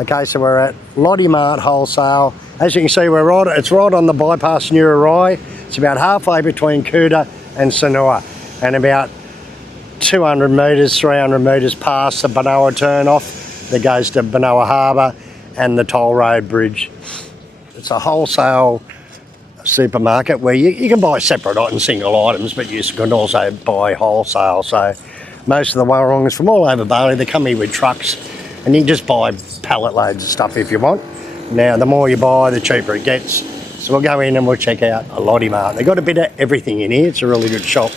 Okay, so we're at Lotte Mart Wholesale. As you can see, it's right on the bypass near Arawana. It's about halfway between Kuala and Sanur, and about 200 metres, 300 metres past the Banoa turn-off that goes to Banoa Harbour and the toll road bridge. It's a wholesale supermarket where you can buy separate and single items, but you can also buy wholesale. So most of the warongas from all over Bali, they come here with trucks, and you can just buy pallet loads of stuff if you want. Now, the more you buy, the cheaper it gets. So we'll go in and we'll check out a Lotte Mart. They've got a bit of everything in here. It's a really good shop.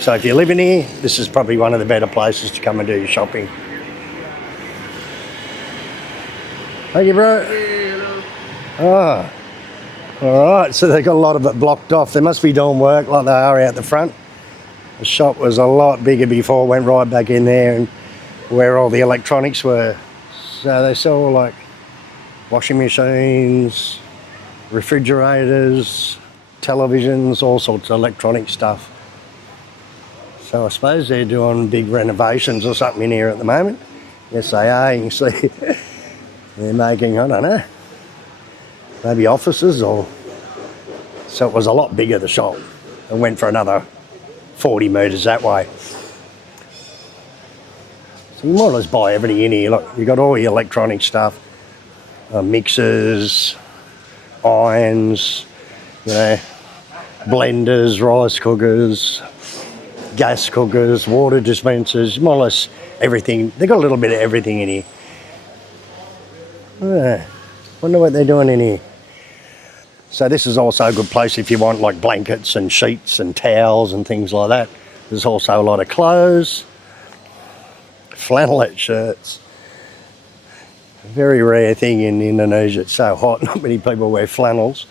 So if you live in here, this is probably one of the better places to come and do your shopping. Thank you, bro. Oh, all right. So they've got a lot of it blocked off. They must be doing work like they are out the front. The shop was a lot bigger before. Went right back in there and where all the electronics were. So they sell like washing machines, refrigerators, televisions, all sorts of electronic stuff. So I suppose they're doing big renovations or something in here at the moment. Yes, they are. You can see they're making, I don't know, maybe offices or... So it was a lot bigger, the shop. It went for another 40 metres that way. So you more or less buy everything in here. Look, you've got all your electronic stuff, mixers, irons, you know, blenders, rice cookers, gas cookers, water dispensers, more or less everything. They've got a little bit of everything in here. Wonder what they're doing in here. So this is also a good place if you want like blankets and sheets and towels and things like that. There's also a lot of clothes, flannelette shirts. A very rare thing in Indonesia. It's so hot, not many people wear flannels.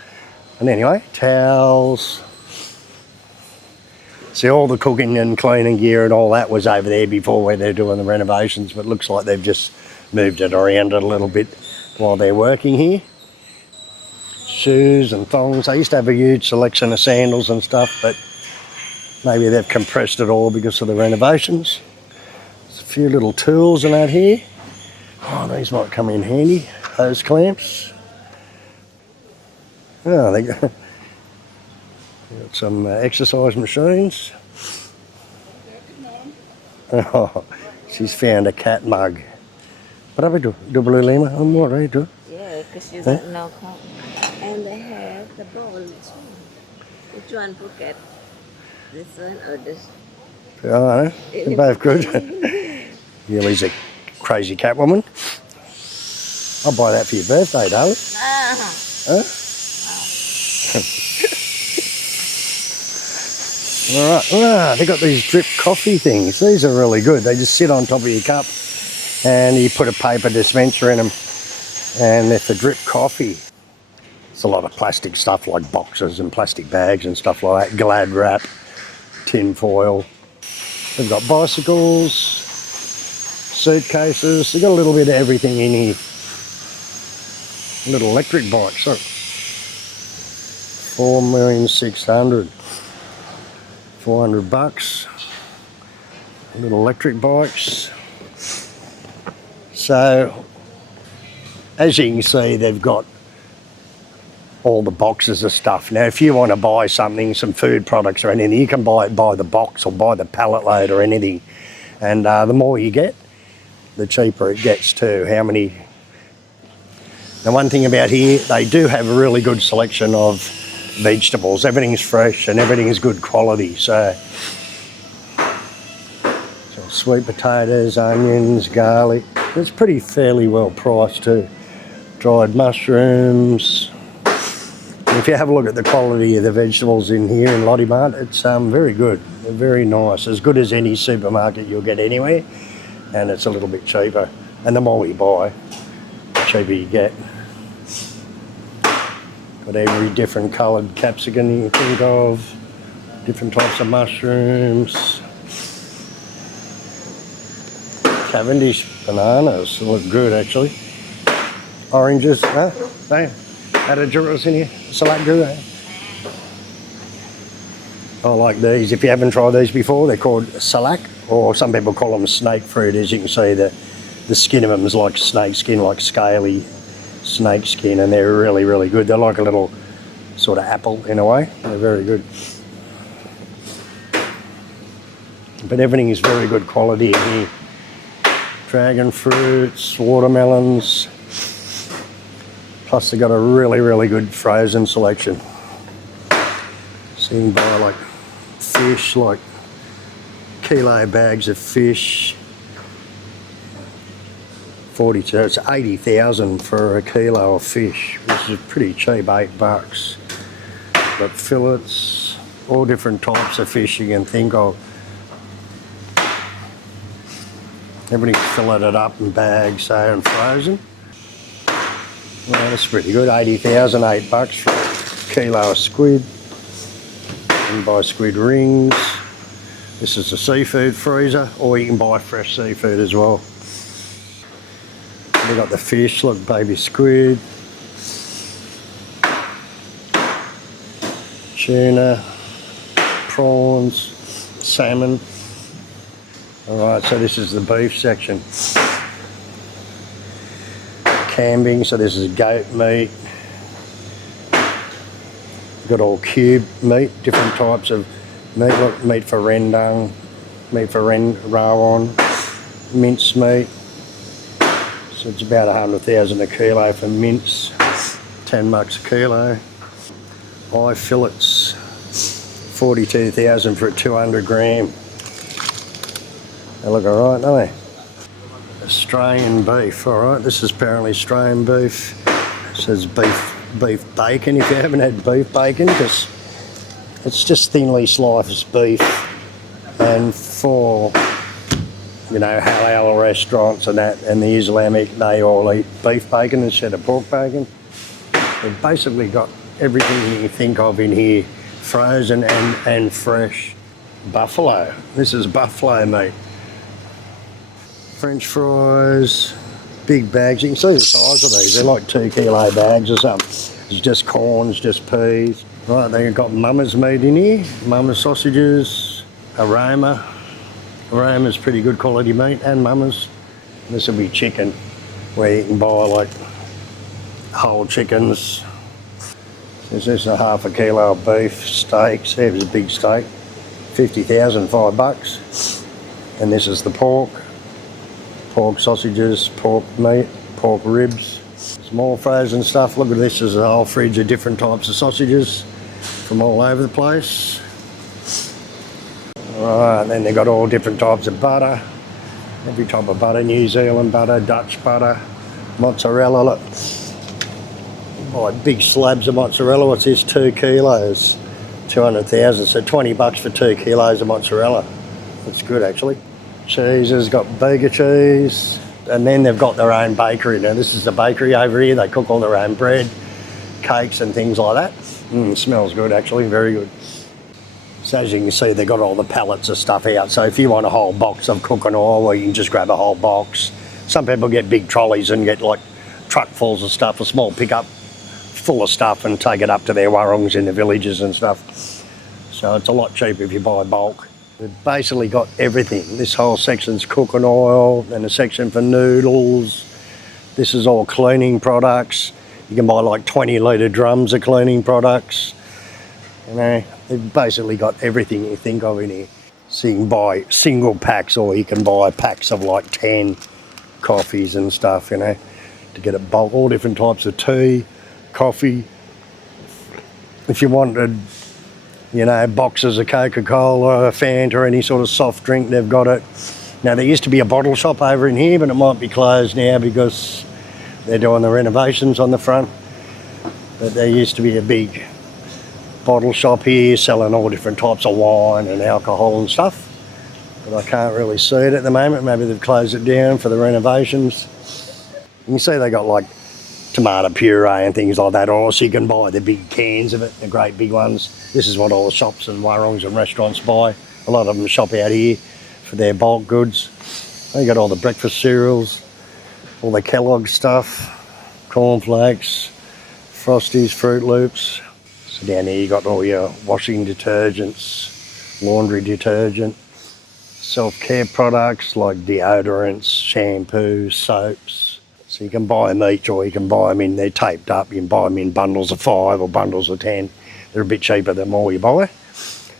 And anyway, towels. See, all the cooking and cleaning gear and all that was over there before where they're doing the renovations, but it looks like they've just moved it around a little bit while they're working here. Shoes and thongs. They used to have a huge selection of sandals and stuff, but maybe they've compressed it all because of the renovations. There's a few little tools and that here. Oh, these might come in handy, hose clamps. Oh, they got some exercise machines. Oh, she's found a cat mug. Berapa tu? 25? Oh, murah itu. Yeah, because you don't know. And they have the bowl too. Which one, Bukit? This one or this? Oh, I know. They're both good. Yellie's a crazy cat woman. I'll buy that for your birthday, darling. Huh? All right. They've got these drip coffee things. These are really good. They just sit on top of your cup and you put a paper dispenser in them and they're for drip coffee. It's a lot of plastic stuff like boxes and plastic bags and stuff like that. Glad wrap, tin foil. They've got bicycles, suitcases. They've got a little bit of everything in here. Little electric bikes, look. 4,600,000. $400. Little electric bikes. So, as you can see, they've got all the boxes of stuff. Now, if you want to buy something, some food products or anything, you can buy it by the box or by the pallet load or anything. And the more you get, the cheaper it gets too. Now, one thing about here, they do have a really good selection of vegetables. Everything's fresh and everything's good quality. So sweet potatoes, onions, garlic. It's pretty fairly well priced too. Dried mushrooms. And if you have a look at the quality of the vegetables in here in Lotte Mart, it's very good. They're very nice. As good as any supermarket you'll get anywhere. And it's a little bit cheaper. And the more you buy, the cheaper you get. Got every different coloured capsicum you can think of, different types of mushrooms. Cavendish bananas look good actually. Oranges, Hey, had a churros in here, salad good. I like these. If you haven't tried these before, they're called salak, or some people call them snake fruit. As you can see, the skin of them is like snake skin, like scaly snake skin, and they're really, really good. They're like a little sort of apple in a way. They're very good. But everything is very good quality in here. Dragon fruits, watermelons. Plus they've got a really, really good frozen selection. So you can buy like fish, like kilo bags of fish. 42, it's 80,000 for a kilo of fish, which is pretty cheap, $8. Got fillets, all different types of fish you can think of. Everything's filleted up in bags, so, and frozen. Well, that's pretty good, 80,000, $8 for a kilo of squid. You can buy squid rings. This is the seafood freezer, or you can buy fresh seafood as well. We've got the fish, look, baby squid, tuna, prawns, salmon. Alright, so this is the beef section. Cambing, so this is goat meat. We've got all cube meat, different types of meat. Look, meat for rendang, meat for rawan, mince meat. So it's about 100,000 a kilo for mince, $10 a kilo. Eye fillets, 42,000 for a 200 gram. They look alright, don't they? Australian beef, alright. This is apparently Australian beef. It says beef bacon if you haven't had beef bacon, because it's just thinly sliced beef, and for, you know, halal restaurants and that, and the Islamic, they all eat beef bacon instead of pork bacon. They've basically got everything you think of in here, frozen and fresh. Buffalo, this is buffalo meat. French fries, big bags. You can see the size of these, they're like 2 kilo bags or something. It's just corns, just peas. Right, they've got mama's meat in here, mama's sausages, Aroma. Aroma's pretty good quality meat, and mama's. This will be chicken, where you can buy like whole chickens. This is a half a kilo of beef steaks. There's a big steak, 50,000, $5. And this is the pork sausages, pork meat, pork ribs. Small frozen stuff. Look at this, there's a whole fridge of different types of sausages from all over the place. Right, and then they've got all different types of butter. Every type of butter, New Zealand butter, Dutch butter, mozzarella. Look, buy big slabs of mozzarella. What's this? 2 kilos, 200,000. So $20 for 2 kilos of mozzarella. That's good actually. Cheeses, got Bega cheese, and then they've got their own bakery. Now this is the bakery over here. They cook all their own bread, cakes, and things like that. Smells good actually, very good. So as you can see, they've got all the pallets of stuff out. So if you want a whole box of cooking oil, well, you can just grab a whole box. Some people get big trolleys and get like truckfuls of stuff, a small pickup full of stuff, and take it up to their warungs in the villages and stuff. So it's a lot cheaper if you buy bulk. They've basically got everything. This whole section's cooking oil, and a section for noodles. This is all cleaning products. You can buy like 20-litre drums of cleaning products. You know, they've basically got everything you think of in here. So you can buy single packs, or you can buy packs of like 10 coffees and stuff, you know, to get it bulk. All different types of tea, coffee. If you wanted, you know, boxes of Coca-Cola, Fanta, or any sort of soft drink, they've got it. Now there used to be a bottle shop over in here, but it might be closed now because they're doing the renovations on the front. But there used to be a big bottle shop here selling all different types of wine and alcohol and stuff, but I can't really see it at the moment. Maybe they've closed it down for the renovations. You can see they got like tomato puree and things like that, or else you can buy the big cans of it, the great big ones. This is what all the shops and warungs and restaurants buy. A lot of them shop out here for their bulk goods. They got all the breakfast cereals, all the Kellogg stuff, cornflakes, Frosties, Fruit Loops. So down here you got all your washing detergents, laundry detergent, self-care products like deodorants, shampoo, soaps. So you can buy them each, or you can buy them in, they're taped up, you can buy them in bundles of 5 or bundles of 10. They're a bit cheaper the more you buy.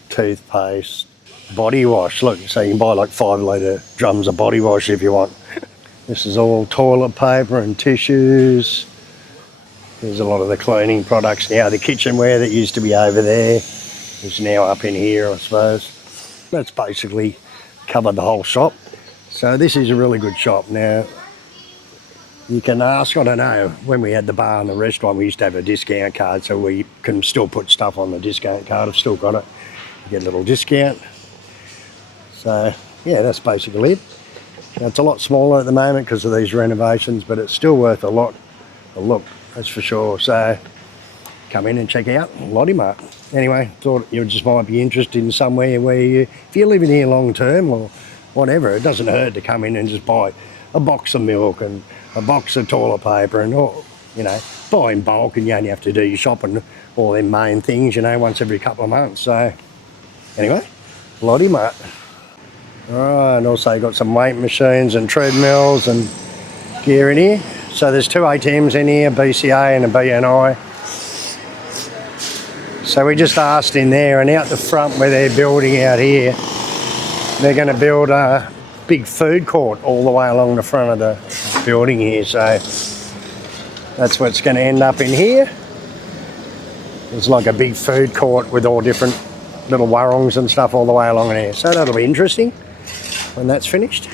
Toothpaste, body wash, look, so you can buy like 5 litre drums of body wash if you want. This is all toilet paper and tissues. There's a lot of the cleaning products now. The kitchenware that used to be over there is now up in here, I suppose. That's basically covered the whole shop. So this is a really good shop. Now, you can ask, I don't know, when we had the bar and the restaurant, we used to have a discount card, so we can still put stuff on the discount card. I've still got it. You get a little discount. So, yeah, that's basically it. Now, it's a lot smaller at the moment because of these renovations, but it's still worth a lot a look, that's for sure. So come in and check out Lotte Mart. Anyway, thought you just might be interested in somewhere where if you're living here long term or whatever, it doesn't hurt to come in and just buy a box of milk and a box of toilet paper and all, you know, buy in bulk, and you only have to do your shopping, all them main things, you know, once every couple of months. So anyway, Lotte Mart. Alright, and also got some weight machines and treadmills and gear in here. So there's 2 ATMs in here, BCA and a BNI. So we just asked in there, and out the front where they're building out here, they're going to build a big food court all the way along the front of the building here. So that's what's going to end up in here. It's like a big food court with all different little warungs and stuff all the way along in here. So that'll be interesting when that's finished.